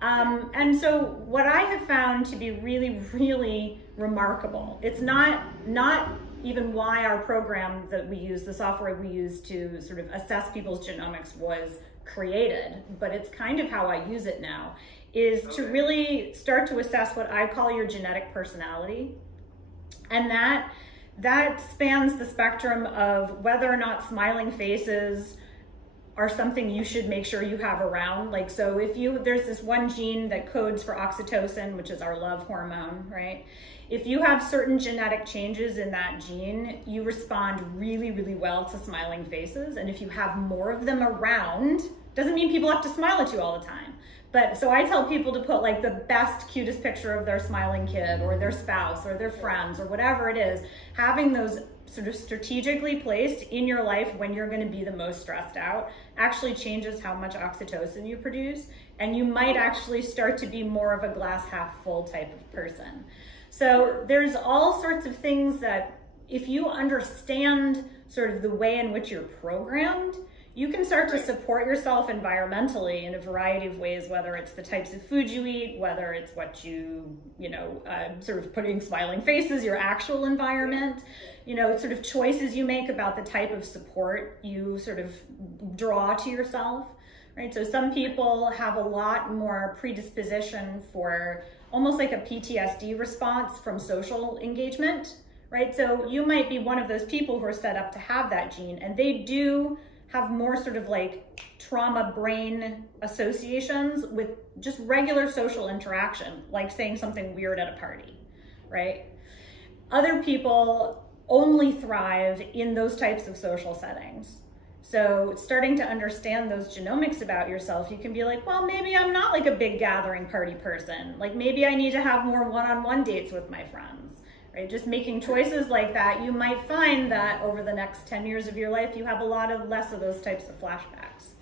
And so what I have found to be really, really remarkable, it's not even why our program that we use, the software we use to sort of assess people's genomics was created, but it's kind of how I use it now, is to really start to assess what I call your genetic personality. And that spans the spectrum of whether or not smiling faces are something you should make sure you have around. Like, so if there's this one gene that codes for oxytocin, which is our love hormone, right? If you have certain genetic changes in that gene, you respond really, really well to smiling faces. And if you have more of them around, doesn't mean people have to smile at you all the time. But so I tell people to put like the best, cutest picture of their smiling kid or their spouse or their friends or whatever it is, having those sort of strategically placed in your life when you're going to be the most stressed out actually changes how much oxytocin you produce. And you might actually start to be more of a glass half full type of person. So there's all sorts of things that if you understand sort of the way in which you're programmed, you can start to support yourself environmentally in a variety of ways, whether it's the types of food you eat, whether it's what sort of putting smiling faces, your actual environment, sort of choices you make about the type of support you sort of draw to yourself, right? So some people have a lot more predisposition for almost like a PTSD response from social engagement, right? So you might be one of those people who are set up to have that gene, and they do have more sort of like trauma brain associations with just regular social interaction, like saying something weird at a party, right? Other people only thrive in those types of social settings. So starting to understand those genomics about yourself, you can be like, well, maybe I'm not like a big gathering party person. Like maybe I need to have more one-on-one dates with my friends. Right? Just making choices like that, you might find that over the next 10 years of your life, you have less of those types of flashbacks.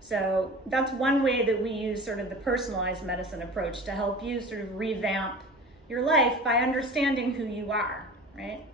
So that's one way that we use sort of the personalized medicine approach to help you sort of revamp your life by understanding who you are, right?